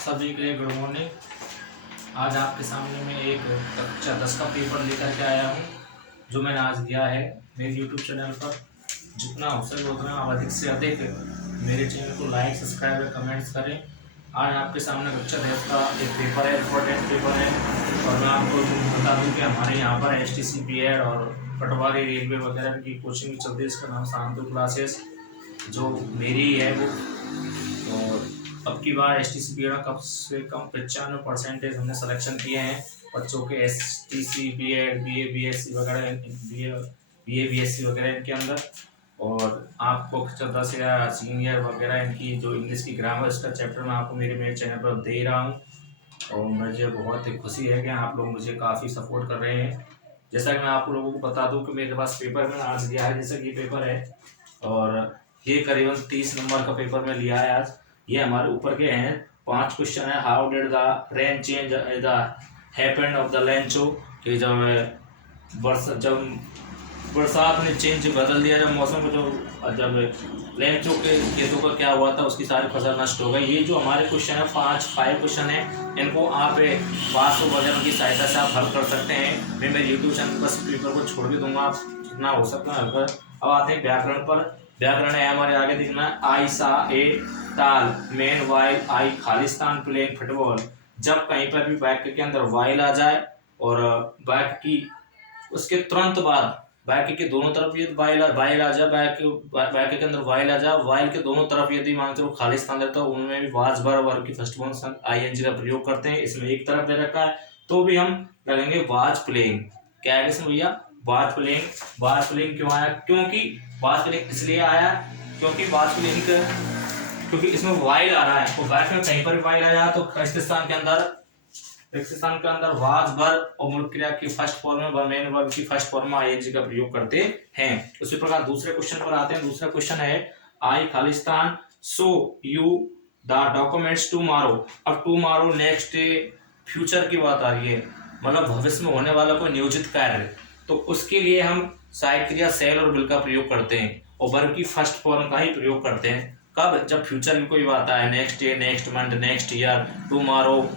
सभी के लिए गुड मॉर्निंग। आज आपके सामने मैं एक कक्षा 10 का पेपर लेकर के आया हूँ, जो मैंने आज दिया है मेरे यूट्यूब चैनल पर। जितना हो सके उतना आप अधिक से अधिक मेरे चैनल को लाइक, सब्सक्राइब और कमेंट्स करें। आज आपके सामने कक्षा 10 का एक पेपर है, इम्पोर्टेंट पेपर है। और मैं आपको बता दूँ कि हमारे यहाँ पर STC BEd और पटवारी रेलवे वगैरह की कोचिंग चलती है। इसका नाम शांतु क्लासेस, जो मेरी है वो। और अब की बार STC BEd कम से कम 95% हमने सिलेक्शन किए हैं बच्चों के। STC BEd, BA BSc वगैरह, BA BSc वगैरह इनके अंदर। और आपको कक्षा 10 या सीनियर वगैरह इनकी जो इंग्लिश की ग्रामर, इसका चैप्टर मैं आपको मेरे चैनल पर दे रहा हूँ। और मुझे बहुत ही खुशी है कि आप लोग मुझे काफ़ी सपोर्ट कर रहे हैं। जैसा कि मैं आप लोगों को बता दूं कि मेरे पास पेपर में आज लिया है, जैसा कि ये पेपर है और ये करीबन 30 नंबर का पेपर में लिया है आज। ये हमारे ऊपर के हैं 5 क्वेश्चन है। How did the rain change the happened of the Lencho, कि जब बरसात ने चेंज बदल दिया, जब मौसम को जब लेंचो के खेतों का क्या हुआ था, उसकी सारी फसल नष्ट हो गई। ये जो हमारे क्वेश्चन है 5 क्वेश्चन है, इनको आप पास वगैरह की सहायता से आप हल कर सकते हैं। मैं मेरे यूट्यूब चैनल पर पेपर को छोड़ भी दूंगा, आप जितना हो सकता है हल कर। अब आते हैं व्याकरण पर। व्याकरण है हमारे आगे दिखना है। आई सा ए टाल main while I Khalistan playing football. जब कहीं पर भी वाक्य के अंदर वाइल आ जाए और वाक्य की उसके तुरंत बाद वाक्य के दोनों तरफ यदि वाइल आ जाए, वाक्य के अंदर वाइल आ जाए, वाइल के दोनों तरफ यदि मान चलो खालिस्तान रहता है, उनमें भी वाज बर वर्ग की फर्स्ट फॉर्म ING का प्रयोग करते हैं। इसमें एक तरफ दे रखा है तो भी हम लगेंगे वाज प्लेइंग। क्या है इसमें भैया? Was playing. वाज प्लेइंग क्यों आया? क्योंकि वाज प्लेइंग इसलिए आया क्योंकि वाज प्लेइंग क्योंकि इसमें वाइल आ रहा है। तो वाक्य में कहीं पर भी वाइल आ जाए तो स्थान के अंदर वाज बर और मूल क्रिया की फर्स्ट फॉर्म में मेन वर्ब की फर्स्ट फॉर्म में ING का प्रयोग करते हैं। उसी प्रकार दूसरे क्वेश्चन पर आते हैं। दूसरा क्वेश्चन है आई खालिस्तान so you the documents tomorrow. अब टुमारो नेक्स्ट डे, फ्यूचर की बात आ रही है, मतलब भविष्य में होने वाला कोई नियोजित कार्य। तो उसके लिए हम सहायक क्रिया सेल और विल का प्रयोग करते हैं और वर्ब की फर्स्ट फॉर्म का ही प्रयोग करते हैं। कब? जब फ्यूचर की कोई बात आए, next day, next month, next year, tomorrow.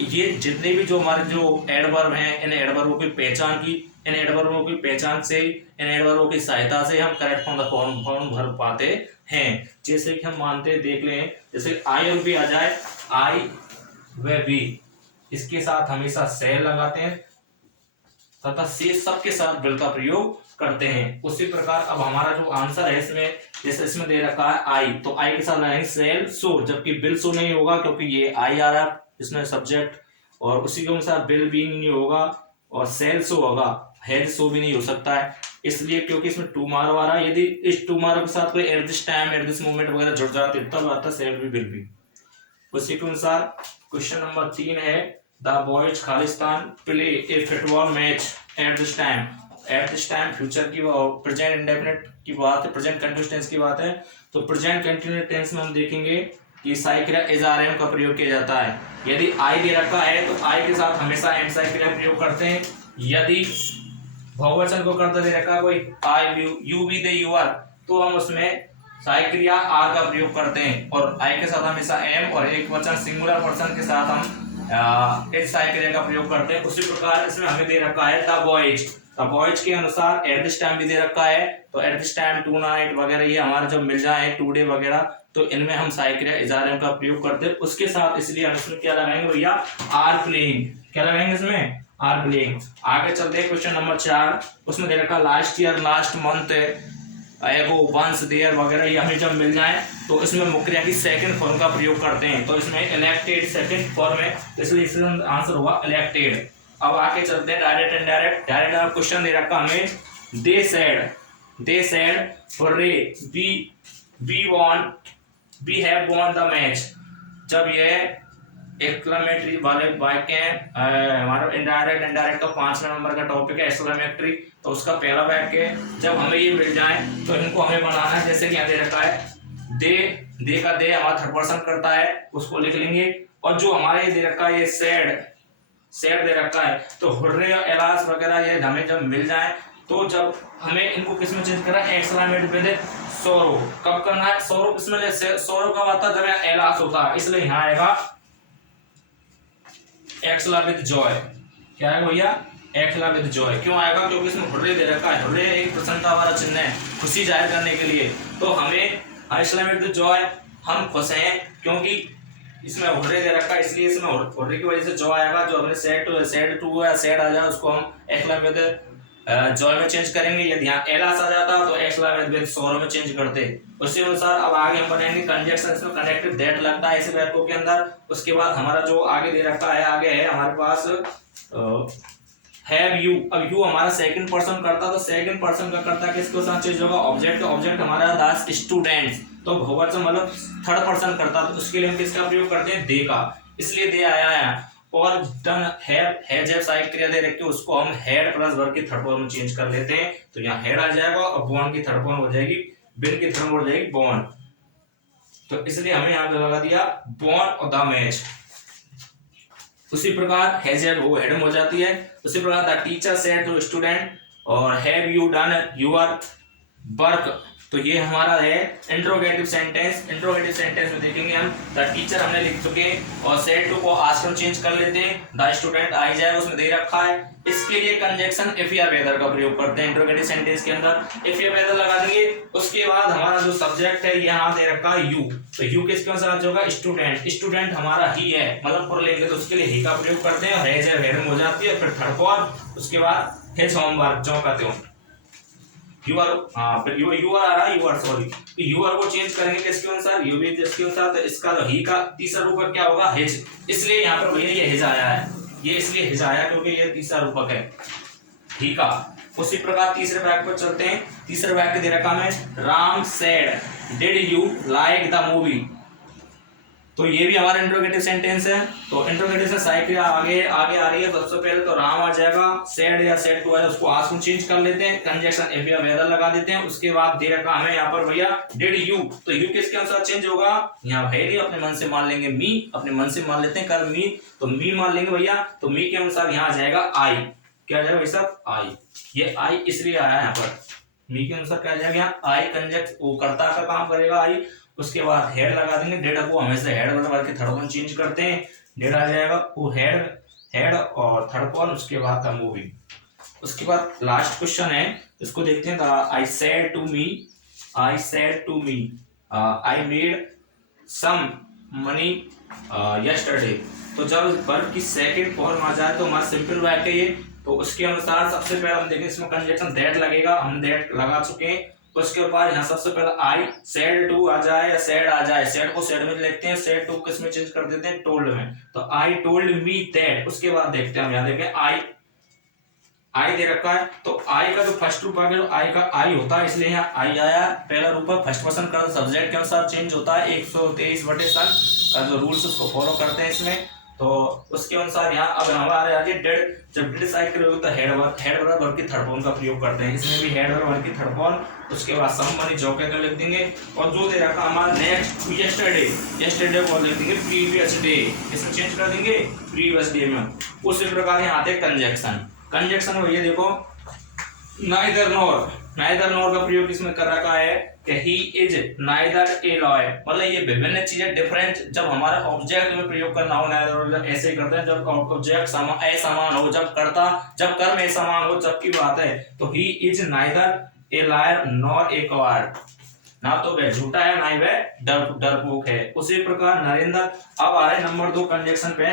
ये जितने भी जो हमारे जो एडवर्ब हैं, इन एडवर्बों की पहचान से, इन एडवर्बों की सहायता से हम करेक्ट फॉर्म भर पाते हैं। जैसे कि हम मानते देख लें, जैसे आई और बी आ जाए, आई व बी, इसके साथ हमेशा सेल लगाते हैं तथा से सबके साथ विल का प्रयोग करते हैं। उसी प्रकार अब हमारा जो आंसर है इसमें, जैसे इसमें दे रखा है आई, तो आई के साथ लगाएंगे सेल सो, जबकि बिल सो नहीं होगा क्योंकि ये आई आ रहा है इसमें सब्जेक्ट, और उसी के अनुसार बिल भी नहीं होगा और सेल सो होगा, हेड सो भी नहीं हो सकता है। इसलिए क्योंकि इसमें टुमारो आ रहा है। यदि इस टुमारो के साथ कोई eight this time, at this moment वगैरह जुड़ जाते तब आता सेल भी, बिल भी। उसी के अनुसार क्वेश्चन नंबर 3 है the boys Khalistan play A football match at this time. Eight this time future की प्रेजेंट इंडेफिनिट की बात है, प्रेजेंट कंटिन्यूअस टेंस की बात है। तो प्रेजेंट कंटिन्यूअस टेंस में हम देखेंगे कि सहायक क्रिया इज RM का प्रयोग किया जाता है। यदि आई दे रखा है तो आई के साथ हमेशा एंड सहायक क्रिया प्रयोग करते हैं। यदि बहुवचन को करता दे रखा है कोई I you we they you are, तो हम उसमें सहायक क्रिया आर का प्रयोग करते हैं और आई के साथ हमेशा एम, और एक वचन सिंगुलर पर्सन के साथ हम एच सहायक क्रिया का प्रयोग करते हैं। उसी प्रकार इसमें हमें दे रखा है द बॉयज के अनुसार एट दिस टाइम भी दे रखा है, तो at this time, tonight वगैरह ये हमारे जब मिल जाए टुडे वगैरह, तो इनमें हम सहायक क्रिया इज RM का प्रयोग करते हैं उसके साथ। इसलिए हम इसमें क्या लगाएंगे भैया? Are playing. क्या लगाएंगे इसमें? Are playing. आगे चलते हैं क्वेश्चन नंबर 4। उसमें दे रखा last year, last month, ago, once, there वगैरह ये हमें जब मिल जाए तो इसमें मुख्य क्रिया की सेकंड फॉर्म का प्रयोग करते हैं। तो इसमें इलेक्टेड सेकंड फॉर्म है, इसलिए इसका आंसर हुआ इलेक्टेड। अब आगे चलते हैं डायरेक्ट इनडायरेक्ट। डायरेक्ट क्वेश्चन दे रखा हमें they said hurray we have won the match. जब ये एक्सक्लेमेटरी वाले वाक्य हमारा इंडायरेक्ट का 5वें नंबर का टॉपिक है एक्सक्लेमेटरी, तो उसका पहला वाक्य जब हमें ये मिल जाए तो इनको हमें बनाना है। जैसे कि यहाँ दे रखा है दे का दे हमारा थर्ड पर्सन करता है, उसको लिख लेंगे। और जो हमारे ये दे रखा है ये सेड दे रखा है, तो हुर्रे और एलास वगैरह ये हमें जब मिल जाए तो जब हमें इनको किस में चेंज करना है? एक्सक्लेमेटरी विद सोरो। कब करना है? सोरो किसमें? सोरो कब आता है? जब एलास होता है, इसलिए यहाँ आएगा एक्सला विद जॉय। क्या है भैया? एक्सला विद जॉय। क्यों आएगा? क्योंकि इसमें हुर्रे दे रखा है। हुर्रे एक प्रसन्नता वाला चिन्ह है, खुशी जाहिर करने के लिए। तो हमें एक्सला विद जॉय, हम खुश हैं क्योंकि इसमें हुर्रे दे रखा है, इसलिए इसमें हुर्रे की वजह से जॉय आएगा। जो हमने सैड टू या सैड आ जाए उसको हम एक्सला विद जॉय में चेंज करेंगे। यदि यहाँ एलास आ जाता तो एक्सला विद सोरो में चेंज करते। उसी अनुसार अब आगे हम बनाएंगे कंजक्शन। इसमें कनेक्टिव दैट लगता है इस वर्ब के अंदर। उसके बाद हमारा जो आगे दे रखा है, आगे है हमारे पास हैव यू। अब यू हमारा सेकंड पर्सन करता, तो सेकंड पर्सन का करता किसके साथ चेंज होगा? ऑब्जेक्ट। ऑब्जेक्ट हमारा दास स्टूडेंट्स, तो बहुवचन मतलब थर्ड पर्सन करता, तो उसके लिए हम किसका प्रयोग करते हैं? दे का, इसलिए दे आया है। और डन हैज सहायक क्रिया दे रखी, उसको हम हेड प्लस वर्ब की थर्ड फॉर्म में चेंज कर लेते हैं। तो यहाँ हेड आ जाएगा और बॉन्ड की थर्ड फॉर्म हो जाएगी, बिन की थर्ड फॉर्म हो जाएगी बॉन्ड। तो इसलिए हमें यहाँ पे लगा दिया बॉन्ड और द मैच। उसी प्रकार हैज वो हेड हो जाती है। उसी प्रकार the teacher said to student और have you done your work, तो ये हमारा है इंट्रोगेटिव सेंटेंस। इंट्रोगेटिव सेंटेंस में देखेंगे हम द टीचर हमने लिख चुके और सेड टू को आस्क में चेंज कर लेते हैं। द स्टूडेंट आई जाएगा, उसमें दे रखा है। इसके लिए कंजक्शन इफ या वेदर का प्रयोग करते हैं इंट्रोगेटिव सेंटेंस के अंदर। इफ या वेदर लगा देंगे। उसके बाद हमारा जो सब्जेक्ट है यहाँ दे रखा है यू, तो यू किसके अनुसार होगा? स्टूडेंट। स्टूडेंट हमारा ही है, मतलब पर लेंगे तो उसके लिए ही का प्रयोग करते हैं। हैज है हेड हो जाती है, फिर थर्ड फॉर्म, उसके बाद हिज होमवर्क जो कहते हो यू आर, फिर यू आर आ रहा है, you are sorry, you are को चेंज करेंगे किसके अनुसार? यू भी इसके अनुसार। तो इसका जो ही का तीसरा रूपक क्या होगा? हिज। इसलिए यहाँ पर भैया ये हिज आया है, ये इसलिए हिज आया क्योंकि ये तीसरा रूपक है ही का। उसी प्रकार तीसरे वाक्य पर चलते हैं। तीसरे वाक्य दे रखा है Ram said did you like the movie, तो ये भी हमारा इंट्रोगेटिव सेंटेंस है। तो इंट्रोगेटिव से साइकिल आगे आगे आ रही है। सबसे पहले तो राम आ जाएगा, सेड या सेड टू है उसको आस्क में चेंज कर लेते हैं, कंजक्शन इफ या वेदर लगा देते हैं। उसके बाद दे रखा हमें यहाँ पर भैया डिड यू, तो यू किसके अनुसार चेंज होगा? यहाँ है नहीं, अपने मन से मान लेंगे मी, अपने मन से मान लेते हैं कर मी, तो मी मान लेंगे भैया। तो मी के अनुसार यहाँ आ जाएगा आई। क्या आ जाएगा भाई साहब? आई। ये आई इसलिए आया यहाँ पर, मी के अनुसार क्या आ जाएगा? यहाँ आई कंजक्ट वो कर्ता का काम करेगा आई। उसके बाद हेड लगा देंगे। डेड को हमेशा हेड वर्ब के थर्ड फॉर्म चेंज करते हैं, डेड आ जाएगा वो हेड और थर्ड फॉर्म, उसके बाद द मूवी। उसके बाद लास्ट क्वेश्चन है, इसको देखते हैं। I said to me, I said to me I made some money yesterday. तो जब वर्ब की सेकंड फॉर्म आ जाए तो हमारा सिंपल वाक्य ये, तो उसके अनुसार सबसे पहले हम देखें इसमें कंजक्शन दैट लगेगा, हम दैट लगा चुके हैं। उसके बाद यहाँ सबसे पहले आई सेड टू आ जाए या सेड आ जाए, सेड को सेड में लिखते हैं, सेड टू किस में चेंज कर देते हैं? टोल्ड में। तो आई टोल्ड मी दैट। उसके बाद देखते हैं हम, यहाँ देखें आई दे रखा है, तो आई का जो फर्स्ट रूप आ गया, जो आई का आई होता है, इसलिए यहाँ आई आया। पहला रूप फर्स्ट पर्सन का सब्जेक्ट के अनुसार चेंज होता है, 123/7 का जो रूल्स उसको फॉलो करते हैं इसमें। तो उसके अनुसार यहाँ अब हमारे आगे डेड, जब डेड साइकिल होगी तो हेड वर्ब की थर्ड फॉर्म का प्रयोग करते हैं। इसमें भी हेड वर्ब की थर्ड फॉर्म, उसके बाद सम मनी जो कहते हैं लिख देंगे। और जो दे रखा हमारा नेक्स्ट यस्टरडे को लिख देंगे प्रीवियस डे, इसमें चेंज कर देंगे प्रीवियस डे में। उसी प्रकार यहाँ आते कंजक्शन में ये देखो नाइदर नॉर का प्रयोग इसमें कर रखा है कि ही इज नाइदर ए लॉय, मतलब ये विभिन्न चीजें डिफरेंट जब हमारे ऑब्जेक्ट में प्रयोग करना हो, नाइदर ऐसे ही करते हैं जब ऑब्जेक्ट असमान हो, जब कर्म असमान हो, जबकि बात है। तो he is neither A lawyer nor a coward, ना तो वह झूठा है ना ही वह डरपोक है। उसी प्रकार नरेंद्र। अब आ रहे नंबर 2 कंजक्शन पे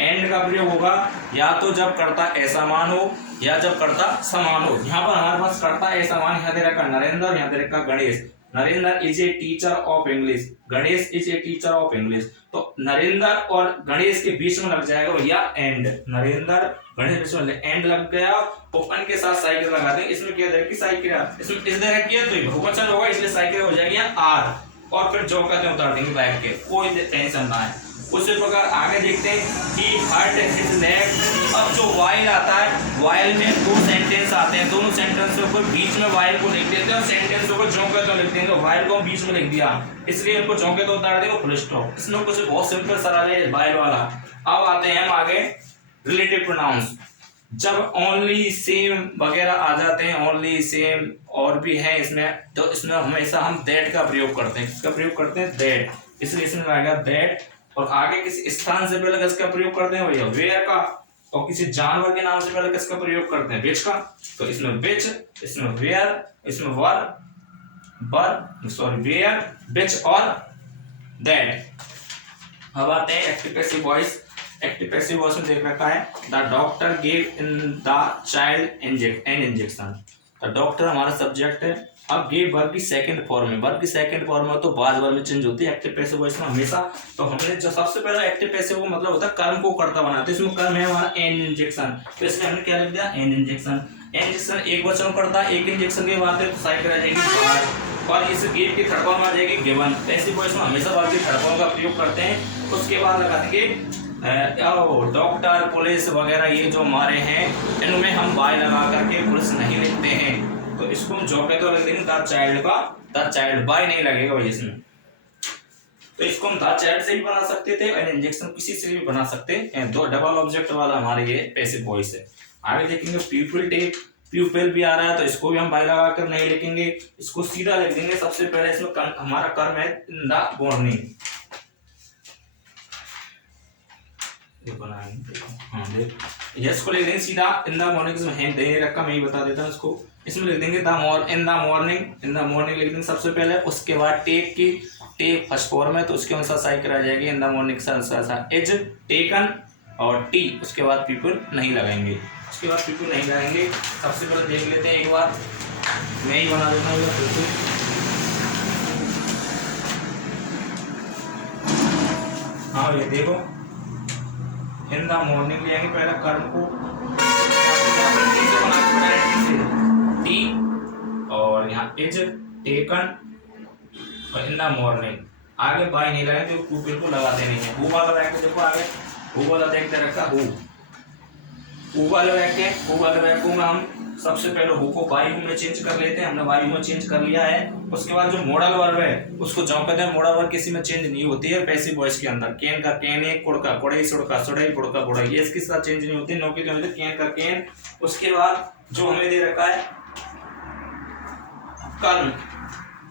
एंड का प्रयोग होगा या तो जब कर्ता असमान हो या जब कर्ता समान हो। यहाँ पर हमारे पास कर्ता असमान, यहाँ दे रखा नरेंद्र, यहाँ दे रखा Ganesh. Narendra is a teacher of English, Ganesh is a teacher of English. तो नरेंद्र और गणेश के बीच में लग जाएगा भैया एंड, नरेंद्र गणेश बीच में एंड लग गया। ओपन के साथ साइकिल लगा देंगे। इसमें क्या दे रखी साइकिल, इसमें इस दे रखी है तो बहुवचन होगा, इसलिए साइकिल हो जाएगी आर, और फिर जो कहते हैं उतार देंगे बैठ के, कोई टेंशन ना है। उसी प्रकार आगे देखते हैं कि हर्ट हिज लेग। अब जो वाइल आता है, वाइल में 2 सेंटेंस आते हैं, दोनों सेंटेंसों को बीच में वाइल को लिख देते हैं और सेंटेंसों को जो कहते हैं लिख देंगे। वाइल को बीच में लिख दिया, इसलिए इनको जो कहते उतार देंगे फुल स्टॉप। इसमें कुछ बहुत सिंपल सरल है वाइल वाला। अब आते हैं हम आगे रिलेटिव प्रोनाउंस। जब ओनली सेम वगैरह आ जाते हैं, ओनली सेम और भी है इसमें, तो इसमें हमेशा हम दैट का प्रयोग करते हैं। किसका प्रयोग करते हैं? दैट, इसलिए इसमें आएगा दैट। और आगे किसी स्थान से पहले किसका प्रयोग करते हैं भैया, वेयर का। और किसी जानवर के नाम से पहले किसका प्रयोग करते हैं, विच का। तो इसमें विच, इसमें वेयर, इसमें वेयर, विच और दैट। अब आते हैं active passive voice. Active passive voice में देख रखा है the doctor gave in the child an injection. The doctor हमारा सब्जेक्ट है। अब गेव वर्ब की सेकंड फॉर्म में, वर्ब की सेकंड फॉर्म में तो बाद वर्ब में चेंज होती है एक्टिव पैसिव वॉइस में हमेशा। तो हमने जो सबसे पहला एक्टिव पैसिव का मतलब होता है कर्म को कर्ता बनाते, इसमें कर्म है हमारा एन इंजेक्शन। तो इसमें हमने क्या लिख दिया, एन इंजेक्शन। एन इंजेक्शन एक वचन करता है, एक इंजेक्शन के बाद तो साइकिल आ जाएगी बाहर, और इस गेव की थर्ड फॉर्म आ जाएगी गिवन। पैसिव वॉइस में हमेशा वर्ब की थर्ड फॉर्म का प्रयोग करते हैं। उसके बाद लगा देंगे डॉक्टर, पुलिस वगैरह ये जो हमारे हैं इनमें हम बाय लगा करके पुलिस नहीं लिखते हैं। तो इसको हम जो कहते लिख देंगे द चाइल्ड का, द चाइल्ड, बाय नहीं लगेगा भाई इसमें। तो इसको हम द चाइल्ड से भी बना सकते थे और इंजेक्शन किसी से भी बना सकते हैं। दो डबल ऑब्जेक्ट वाला हमारे ये पैसिव वॉइस है। आगे देखेंगे पीपल टेक, प्यूपिल भी आ रहा है तो इसको भी हम बाय लगा कर नहीं लिखेंगे, इसको सीधा लिख देंगे। सबसे पहले इसमें हमारा कर्म है इन द मॉर्निंग, हाँ देख, यस को लिख देंगे सीधा इन द मॉर्निंग। इसमें है नहीं रखा, मैं ही बता देता हूँ इसको। इसमें लिख देंगे in the morning, in the morning लिख देंगे सबसे पहले। उसके बाद टेक की, टेक फर्स्ट फॉर्म है तो उसके अनुसार साइकिल आ जाएगी in the morning is taken, और टी उसके बाद पीपल नहीं लगाएंगे, उसके बाद पीपल नहीं लगाएंगे। सबसे पहले देख लेते हैं एक बार, मैं ही बना देता हूँ फिर से। हाँ ये देखो, इन द मॉर्निंग ले आएंगे पहले कर्म को, टी और यहाँ इज टेकन और इन द मॉर्निंग। आगे बाय नहीं लगाएंगे, पीपल को लगाते नहीं है। हु वाला रख के देखो, आगे हु वाला देखते रखा, हु वाले रख के, हु वाले रख को हम सबसे पहले हु को बाई में चेंज कर लेते हैं। हमने बाई में चेंज कर लिया है। उसके बाद जो मॉडल वर्ब है उसको जो कहते हैं, मॉडल वर्ब किसी में चेंज नहीं होती है पैसिव वॉइस के अंदर। कैन का कैने, कुड़ का कुड़ई, सुड़ का सुड़ई, पुड़ का पुड़ई, ये इसके साथ चेंज नहीं होती। नो के लिए कैन का कैन। उसके बाद जो हमें दे रखा है कर्म,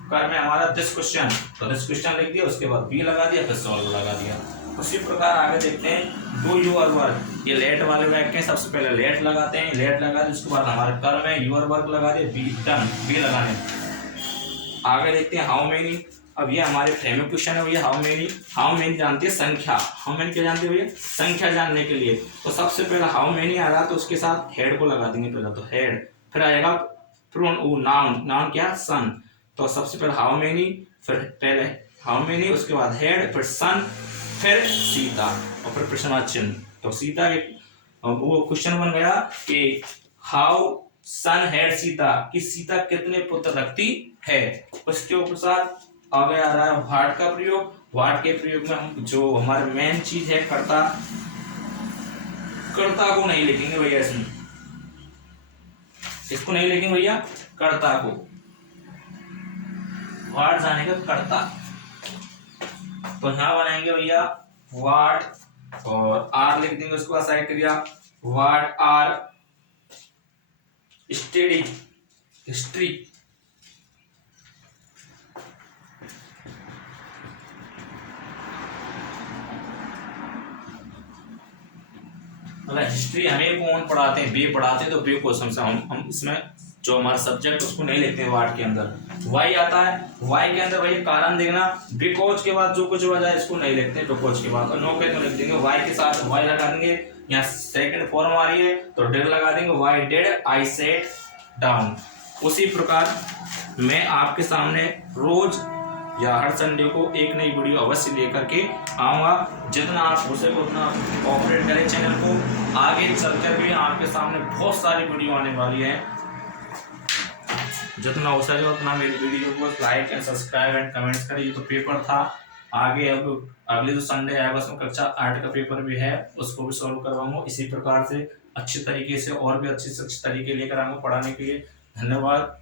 कर्म है हमारा दिस क्वेश्चन, तो दिस क्वेश्चन लिख दिया, उसके बाद बी लगा दिया, फिर सॉल्व लगा दिया। उसी प्रकार आगे देखते हैं डू यूर वर्क। ये लेट वाले वाक्य सबसे पहले लेट लगाते हैं, लेट लगा दिया, उसके बाद हमारा कर्म है यूर वर्क लगा दिया, बी डन, बी लगाने। आगे देखते हैं हाउ मेनी। अब ये हमारे फ्रेम क्वेश्चन है भैया, हाउ मेनी। हाउ मेनी जानते हैं संख्या, हाउ मेनी क्या जानते हैं भैया, संख्या जानने के लिए। तो सबसे पहले हाउ मेनी आ रहा तो उसके साथ हेड को लगा देंगे पहले, तो हेड, फिर आएगा नाउन, नाउन क्या, सन। तो सबसे पहले हाउ मेनी, फिर पहले हाउ मेनी, उसके बाद हेड, फिर सन, फिर सीता और फिर प्रश्नवाची चिन्ह। तो सीता के वो क्वेश्चन बन गया कि हाउ सन हैड सीता, कि सीता कितने पुत्र रखती है। उसके उपसार आगे आ रहा है व्हाट का प्रयोग। व्हाट के प्रयोग में हम जो हमारे मेन चीज है कर्ता, कर्ता को नहीं लिखेंगे भैया, इसमें इसको नहीं लिखेंगे भैया, कर्ता को। व्हाट जाने का कर्ता, तो यहां बनाएंगे भैया व्हाट और आर लिख देंगे, उसके बाद साइड करिया व्हाट आर स्टडी हिस्ट्री। मतलब हिस्ट्री हमें कौन पढ़ाते हैं, बी पढ़ाते हैं, तो बी क्वेश्चन से हम इसमें जो हमारा सब्जेक्ट उसको नहीं लिखते हैं वाट के अंदर। वाई आता है, वाई के अंदर वही कारण देखना, बिकॉज के बाद जो कुछ वजह इसको नहीं लिखते बिकॉज के बाद, और नो के तो लिख देंगे, वाई के साथ वाई लगा देंगे। यहाँ सेकंड फॉर्म आ रही है तो डिड लगा देंगे, why did I set down. उसी प्रकार मैं आपके सामने रोज या हर संडे को एक नई वीडियो अवश्य लेकर के आऊँगा। जितना आप हो सके उतना कोऑपरेट करें चैनल को। आगे चलकर भी आपके सामने बहुत सारी वीडियो आने वाली है, जितना हो सके उतना मेरी वीडियो को like and subscribe and comments करें। ये तो पेपर था, आगे अब अगले जो संडे आएगा उसमें कक्षा 8 का पेपर भी है, उसको भी सॉल्व करवाऊंगा। इसी प्रकार से अच्छे तरीके से और भी अच्छे से अच्छे तरीके लेकर आऊँगा पढ़ाने के लिए। धन्यवाद।